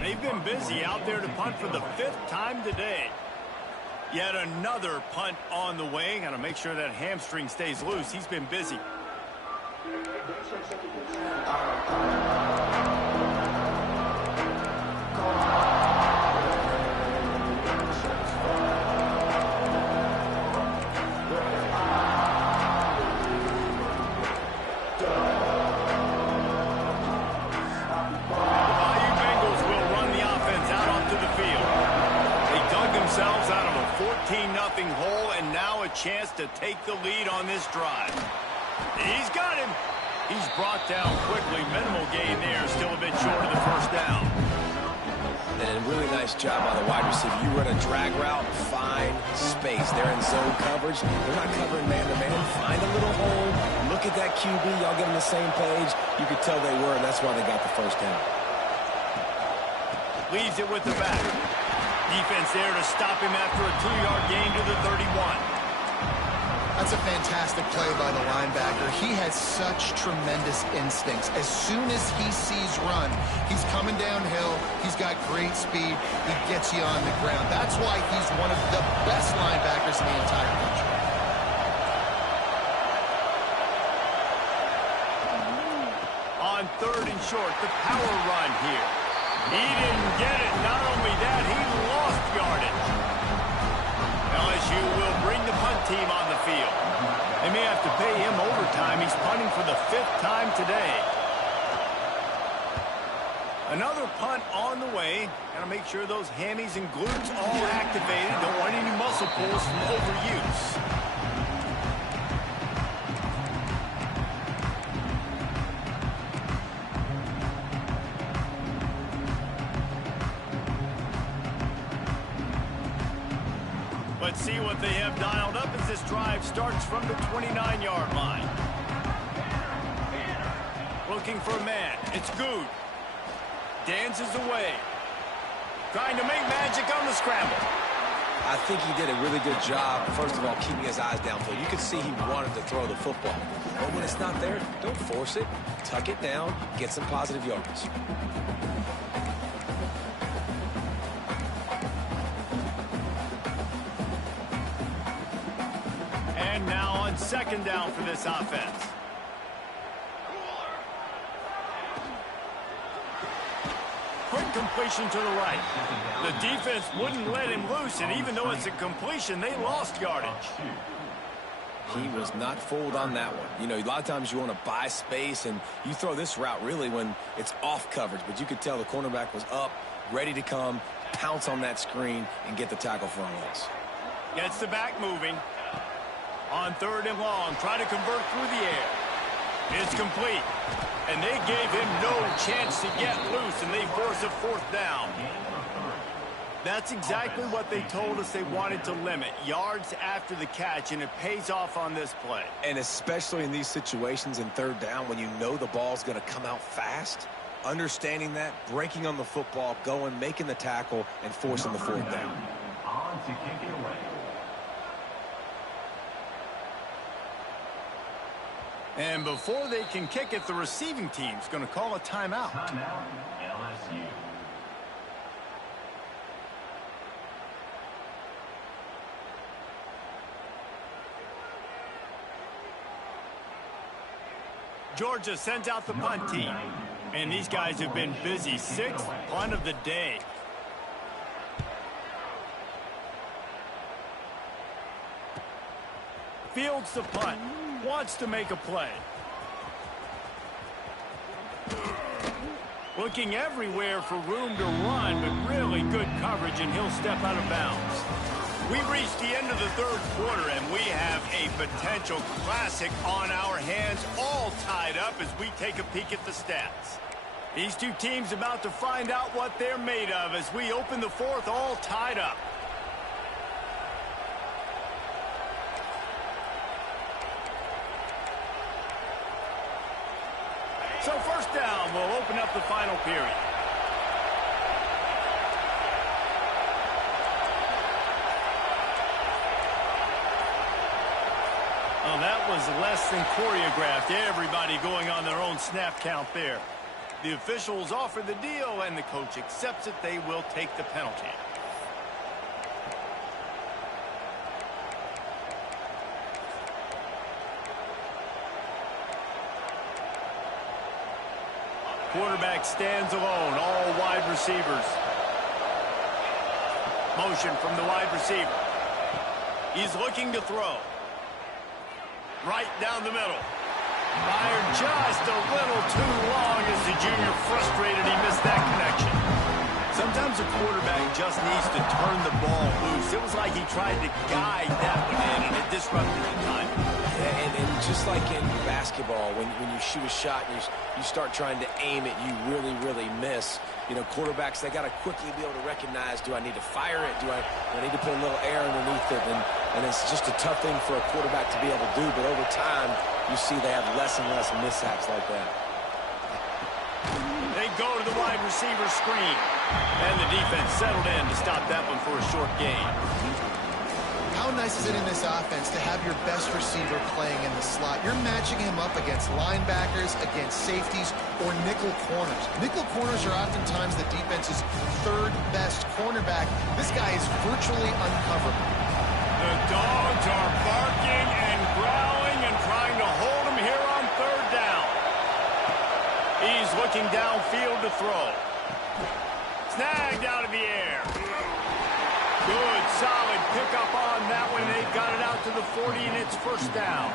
They've been busy out there to punt for the 5th time today. Yet another punt on the way. Got to make sure that hamstring stays loose. He's been busy. Out of a 14-0 hole, and now a chance to take the lead on this drive. He's got him. He's brought down quickly. Minimal gain there, still a bit short of the 1st down. And really nice job by the wide receiver. You run a drag route, find space. They're in zone coverage. They're not covering man-to-man. Find a little hole. Look at that QB. Y'all get on the same page. You could tell they were, and that's why they got the 1st down. Leaves it with the back. Defense there to stop him after a 2-yard gain to the 31. That's a fantastic play by the linebacker. He has such tremendous instincts. As soon as he sees run, he's coming downhill. He's got great speed. He gets you on the ground. That's why he's one of the best linebackers in the entire country. On 3rd and short, the power run here. He didn't get it. Not only that, he lost yardage. LSU will bring the punt team on the field. They may have to pay him overtime. He's punting for the 5th time today. Another punt on the way. Got to make sure those hammies and glutes all activated. Don't want any muscle pulls from overuse. Let's see what they have dialed up as this drive starts from the 29-yard line. Looking for a man. It's Good. Dances away. Trying to make magic on the scramble. I think he did a really good job, first of all, keeping his eyes downfield. You could see he wanted to throw the football. But when it's not there, don't force it. Tuck it down. Get some positive yards. And now on 2nd down for this offense. Quick completion to the right. The defense wouldn't let him loose, and even though it's a completion, they lost yardage. He was not fooled on that one. You know, a lot of times you want to buy space, and you throw this route really when it's off coverage. But you could tell the cornerback was up, ready to come, pounce on that screen, and get the tackle for a loss. Gets the back moving. On 3rd and long, try to convert through the air. It's complete. And they gave him no chance to get loose, and they force a 4th down. That's exactly what they told us they wanted to limit. Yards after the catch, and it pays off on this play. And especially in these situations in 3rd down when you know the ball's going to come out fast, understanding that, breaking on the football, going, making the tackle, and forcing the 4th down. On to kick it away. And before they can kick it, the receiving team's going to call a timeout. Timeout, LSU. Georgia sends out the punt team. And these guys have been busy. 6th punt of the day. Fields the punt. Wants to make a play. Looking everywhere for room to run, but really good coverage, and he'll step out of bounds. We've reached the end of the 3rd quarter, and we have a potential classic on our hands, all tied up as we take a peek at the stats. These two teams about to find out what they're made of as we open the fourth, all tied up. So first down, we'll open up the final period. Well, that was less than choreographed. Everybody going on their own snap count there. The officials offer the deal, and the coach accepts it. They will take the penalty. Quarterback stands alone, all wide receivers. Motion from the wide receiver. He's looking to throw. Right down the middle. Fired just a little too long as the junior frustrated. He missed that connection. Sometimes a quarterback just needs to turn the ball loose. It was like he tried to guide that one in, and it disrupted the time. Yeah, and just like in basketball, when you shoot a shot and you start trying to aim it, you really, really miss. You know, quarterbacks, they got to quickly be able to recognize, do I need to fire it? Do I need to put a little air underneath it? And it's just a tough thing for a quarterback to be able to do. But over time, you see they have less and less mishaps like that. They go to the wide receiver screen. And the defense settled in to stop that one for a short gain. How nice is it in this offense to have your best receiver playing in the slot? You're matching him up against linebackers, against safeties, or nickel corners. Nickel corners are oftentimes the defense's third best cornerback. This guy is virtually uncoverable. The dogs are barking and growling and trying to hold him here on third down. He's looking downfield to throw. Snagged out of the air. Good, solid pickup on that one. They got it out to the 40, and it's first down.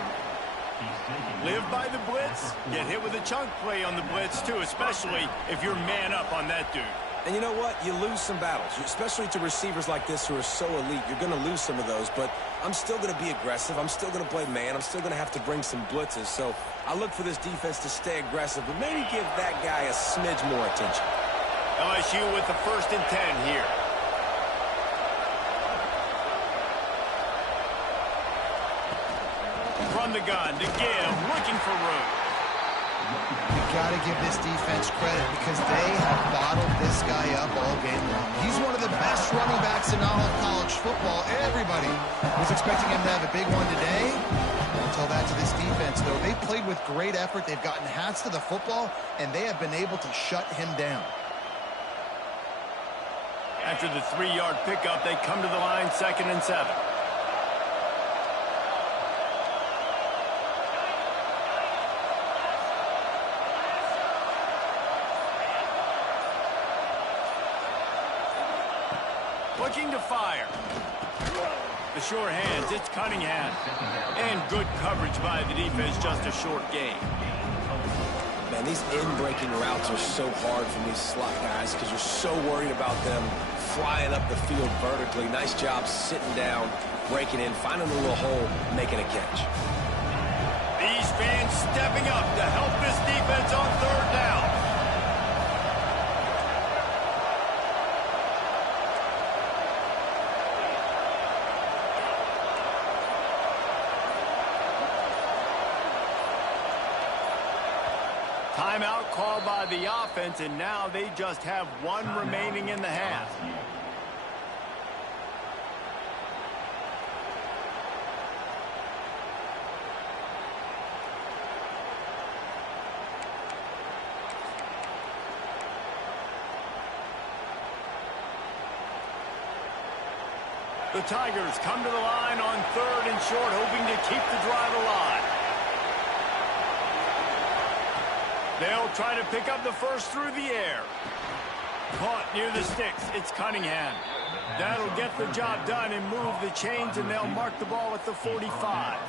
Live by the blitz. Get hit with a chunk play on the blitz, too, especially if you're man up on that dude. And you know what? You lose some battles, especially to receivers like this who are so elite. You're going to lose some of those, but I'm still going to be aggressive. I'm still going to play man. I'm still going to have to bring some blitzes. So I look for this defense to stay aggressive, but maybe give that guy a smidge more attention. LSU with the 1st and 10 here. From the gun to give, looking for room. You got to give this defense credit because they have bottled this guy up all game long. He's one of the best running backs in all of college football. Everybody was expecting him to have a big one today. Don't tell that to this defense, though. They played with great effort. They've gotten hats to the football, and they have been able to shut him down. After the 3-yard pickup, they come to the line, 2nd and 7. Looking to fire. The sure hands, it's Cunningham. And good coverage by the defense, just a short gain. Man, these in-breaking routes are so hard from these slot guys because you're so worried about them flying up the field vertically. Nice job sitting down, breaking in, finding a little hole, making a catch. These fans stepping up to help this defense on third down. Timeout called by the offense, and now they just have one remaining in the half. The Tigers come to the line on 3rd and short, hoping to keep the drive alive. They'll try to pick up the first through the air. Caught near the sticks. It's Cunningham. That'll get the job done and move the chains, and they'll mark the ball at the 45.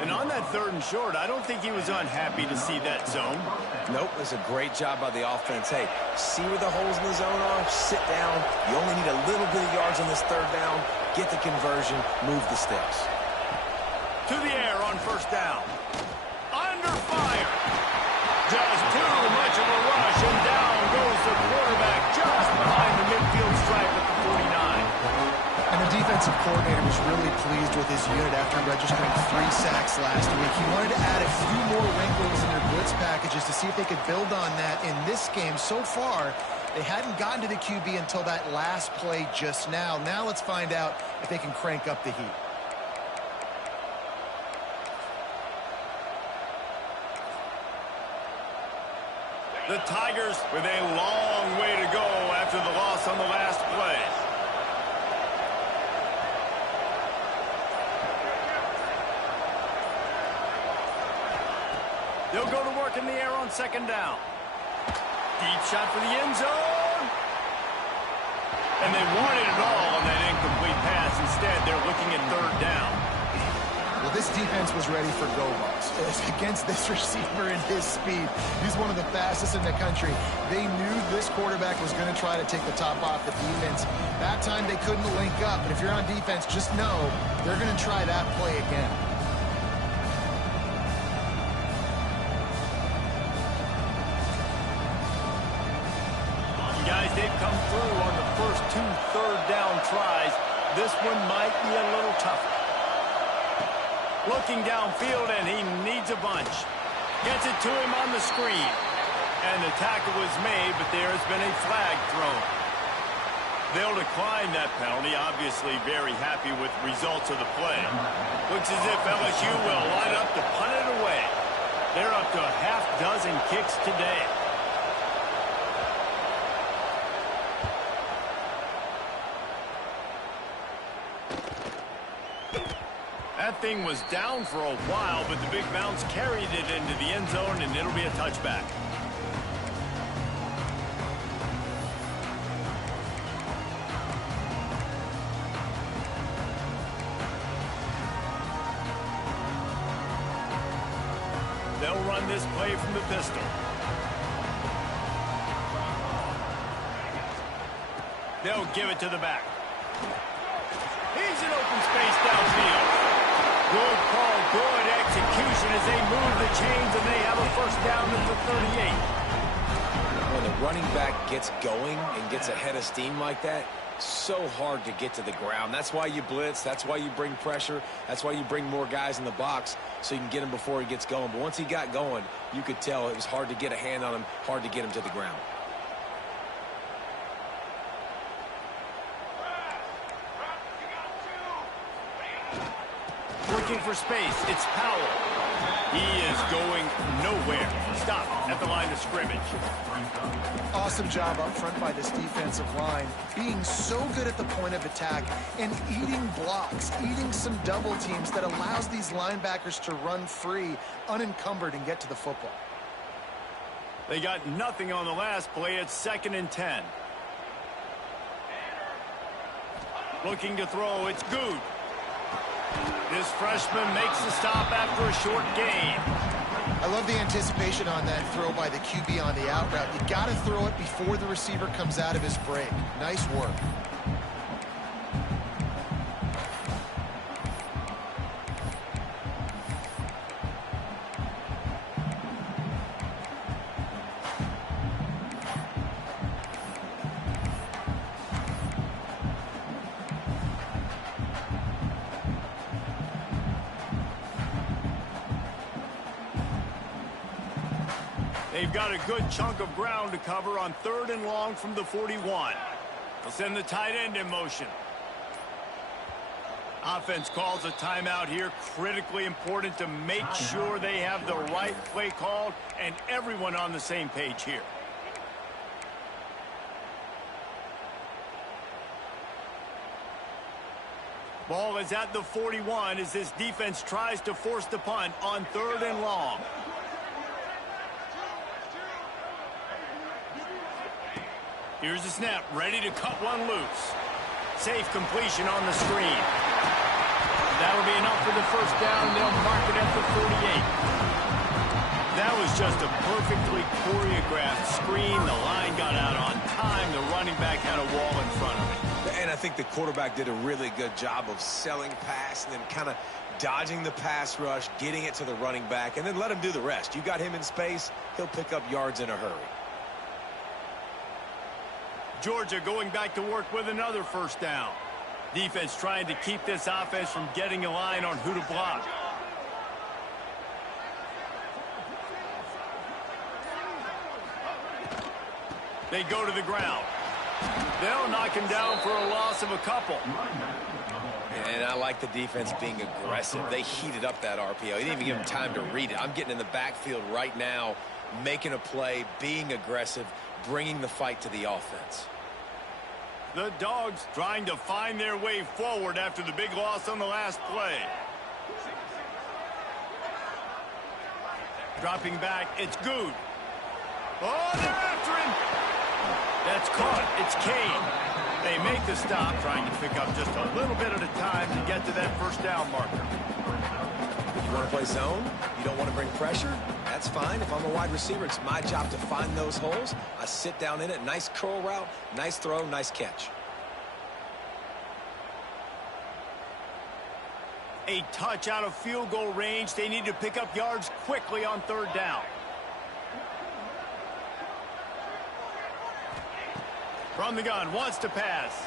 And on that 3rd and short, I don't think he was unhappy to see that zone. Nope, it's a great job by the offense. Hey, see where the holes in the zone are? Sit down. You only need a little bit of yards on this 3rd down. Get the conversion. Move the sticks. to the air on first down. Under fire. Just too much of a rush, and down goes the quarterback just behind the midfield stripe at the 49. And the defensive coordinator was really pleased with his unit after registering 3 sacks last week. He wanted to add a few more wrinkles in their blitz packages to see if they could build on that in this game. So far, they hadn't gotten to the QB until that last play just now. Now let's find out if they can crank up the heat. The Tigers with a long way to go after the loss on the last play. They'll go to work in the air on second down. Deep shot for the end zone. And they wanted it all on that incomplete pass. Instead, they're looking at third down. Well, this defense was ready for go-balls. Against this receiver and his speed, he's one of the fastest in the country. They knew this quarterback was going to try to take the top off the defense. That time they couldn't link up. But if you're on defense, just know they're going to try that play again. Guys, they've come through on the first 2 third-down tries. This one might be a little tougher. Looking downfield, and he needs a bunch. Gets it to him on the screen. And the tackle was made, but there has been a flag thrown. They'll decline that penalty, obviously very happy with results of the play. Looks as if LSU will line up to punt it away. They're up to a half-dozen kicks today. That thing was down for a while, but the big bounce carried it into the end zone, and it'll be a touchback. They'll run this play from the pistol. They'll give it to the back. He's in open space downfield. Good call, good execution as they move the chains, and they have a first down at the 38. When the running back gets going and gets ahead of steam like that, so hard to get to the ground. That's why you blitz. That's why you bring pressure. That's why you bring more guys in the box so you can get him before he gets going. But once he got going, you could tell it was hard to get a hand on him, hard to get him to the ground. Looking for space. It's Powell. He is going nowhere. Stop at the line of scrimmage. Awesome job up front by this defensive line, being so good at the point of attack and eating blocks, eating some double teams that allows these linebackers to run free, unencumbered, and get to the football. They got nothing on the last play. It's 2nd and 10. Looking to throw. It's Good. This freshman makes the stop after a short gain. I love the anticipation on that throw by the QB on the out route. You got to throw it before the receiver comes out of his break. Nice work. They've got a good chunk of ground to cover on 3rd and long from the 41. They'll send the tight end in motion. Offense calls a timeout here. Critically important to make sure they have the right play called and everyone on the same page here. Ball is at the 41 as this defense tries to force the punt on 3rd and long. Here's the snap, ready to cut one loose. Safe completion on the screen. That'll be enough for the first down. They'll mark it at the 48. That was just a perfectly choreographed screen. The line got out on time. The running back had a wall in front of it. And And I think the quarterback did a really good job of selling pass and then kind of dodging the pass rush, getting it to the running back, and then let him do the rest. You got him in space, he'll pick up yards in a hurry. Georgia going back to work with another first down. Defense trying to keep this offense from getting a line on who to block. They go to the ground. They'll knock him down for a loss of a couple. And I like the defense being aggressive. They heated up that RPO. He didn't even give him time to read it. I'm getting in the backfield right now, making a play, being aggressive, bringing the fight to the offense. The Dogs trying to find their way forward after the big loss on the last play. Dropping back, it's Good. Oh, they're after him. That's caught. It's Kane. They make the stop, trying to pick up just a little bit at a time to get to that first down marker. You want to play zone? You don't want to bring pressure? That's fine. If I'm a wide receiver, it's my job to find those holes. I sit down in it. Nice curl route, nice throw, nice catch. A touch out of field goal range. They need to pick up yards quickly on third down. From the gun, wants to pass.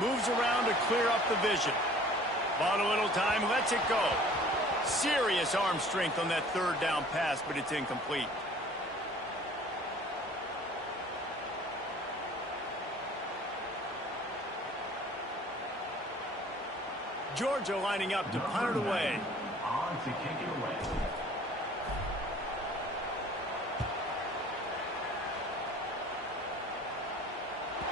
Moves around to clear up the vision. Bought a little time, lets it go. Serious arm strength on that third down pass, but it's incomplete. Georgia lining up to punt it away. On to kick it away.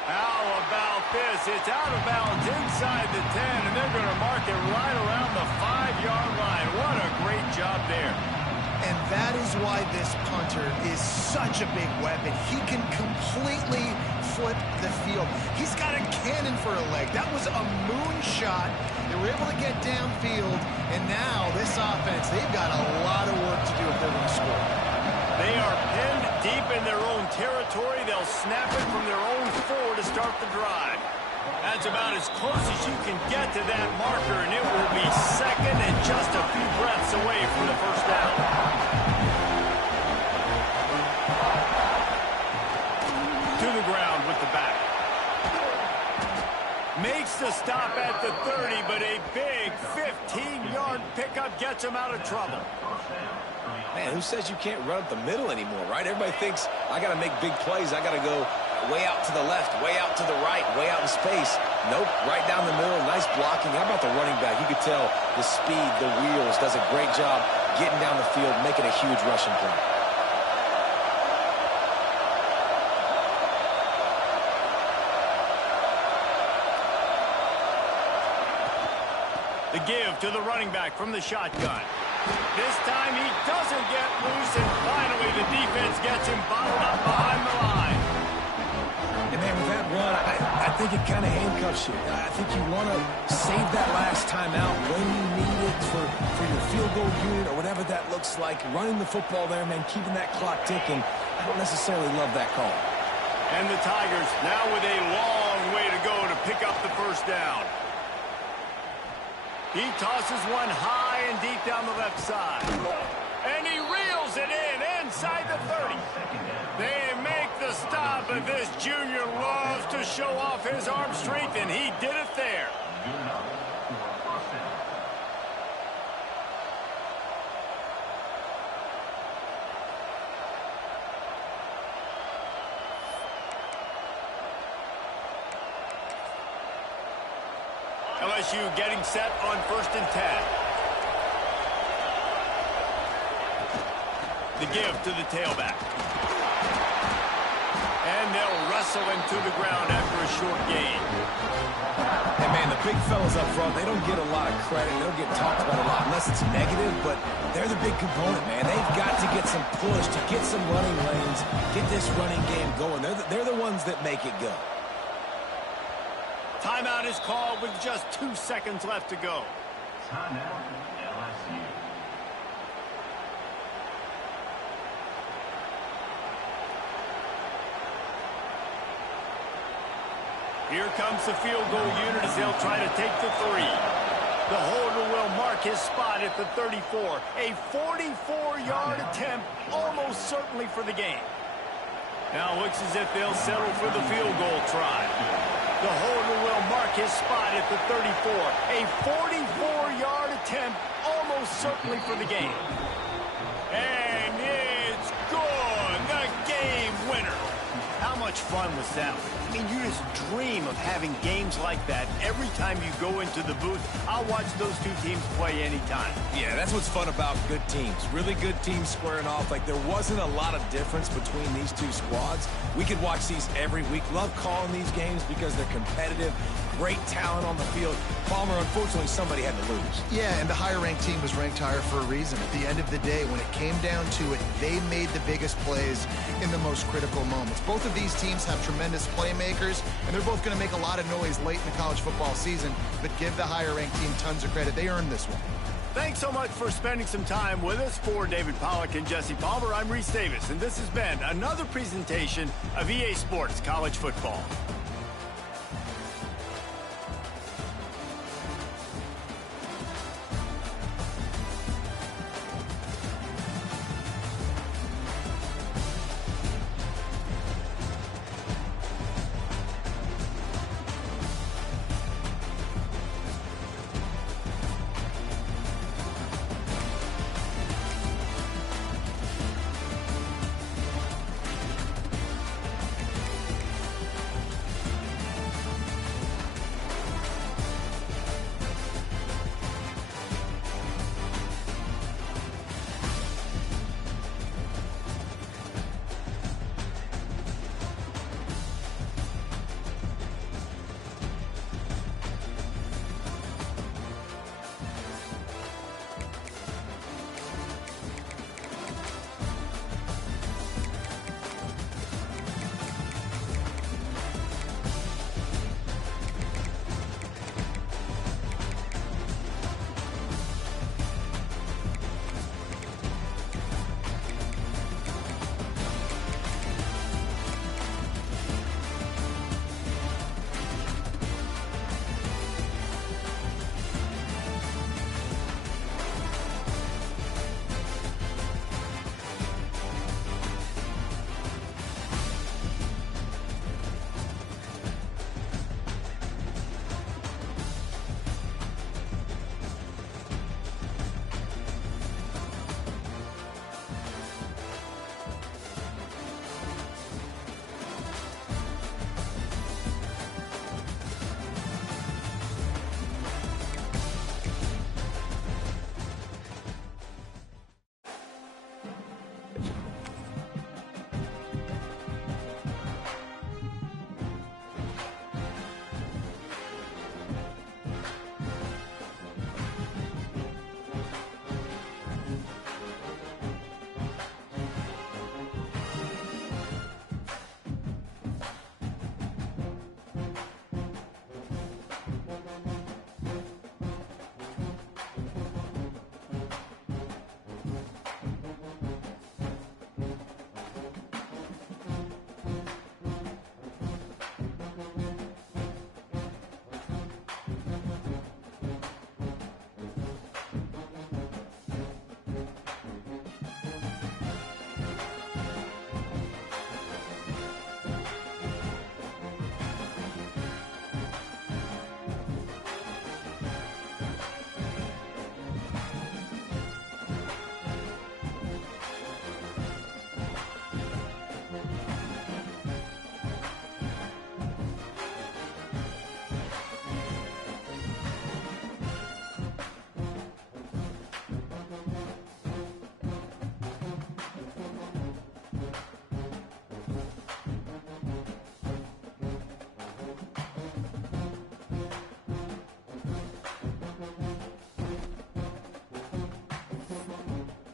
How about this? It's out of bounds inside the 10, and they're going to mark it right around the 5-yard line. What a great job there. And that is why this punter is such a big weapon. He can completely flip the field. He's got a cannon for a leg. That was a moonshot. They were able to get downfield, and now this offense, they've got a lot of work to do if they're going to score. They are pinned deep in their own territory. They'll snap it from their own 4 to start the drive. That's about as close as you can get to that marker, and it will be second and just a few breaths away from the first down. To the ground with the back. Makes the stop at the 30, but a big 15-yard pickup gets him out of trouble. Man, who says you can't run up the middle anymore, right? Everybody thinks I got to make big plays. I got to go way out to the left, way out to the right, way out in space. Nope, right down the middle. Nice blocking. How about the running back? You could tell the speed, the wheels, does a great job getting down the field, making a huge rushing play. The give to the running back from the shotgun. This time he doesn't get loose, and finally the defense gets him bottled up behind the line. And man, with that run, I think it kind of handcuffs you. I think you want to save that last time out when you need it for your field goal unit or whatever that looks like. Running the football there, man, keeping that clock ticking. I don't necessarily love that call. And the Tigers now with a long way to go to pick up the first down. He tosses one high and deep down the left side. And he reels it in inside the 30. They make the stop, and this junior loves to show off his arm strength, and he did it there. LSU getting set on 1st and 10. The give to the tailback. And they'll wrestle him to the ground after a short gain. And man, the big fellas up front, they don't get a lot of credit. They don't get talked about a lot unless it's negative, but they're the big component, man. They've got to get some push, to get some running lanes, get this running game going. They're the ones that make it go. Timeout is called with just 2 seconds left to go. Timeout, LSU. Here comes the field goal unit as they'll try to take the 3. The holder will mark his spot at the 34. A 44-yard attempt, almost certainly for the game. Now looks as if they'll settle for the field goal try. The holder will mark his spot at the 34. A 44-yard attempt, almost certainly for the game. And it's good. The game winner. How much fun was that? I mean, you just dream of having games like that every time you go into the booth. I'll watch those two teams play anytime. Yeah, that's what's fun about good teams. Really good teams squaring off. Like, there wasn't a lot of difference between these two squads. We could watch these every week. Love calling these games because they're competitive. Great talent on the field. Palmer, unfortunately, somebody had to lose. Yeah, and the higher-ranked team was ranked higher for a reason. At the end of the day, when it came down to it, they made the biggest plays in the most critical moments. Both of these teams have tremendous playmakers, and they're both going to make a lot of noise late in the college football season, but give the higher-ranked team tons of credit. They earned this one. Thanks so much for spending some time with us. For David Pollack and Jesse Palmer, I'm Reese Davis, and this has been another presentation of EA Sports College Football.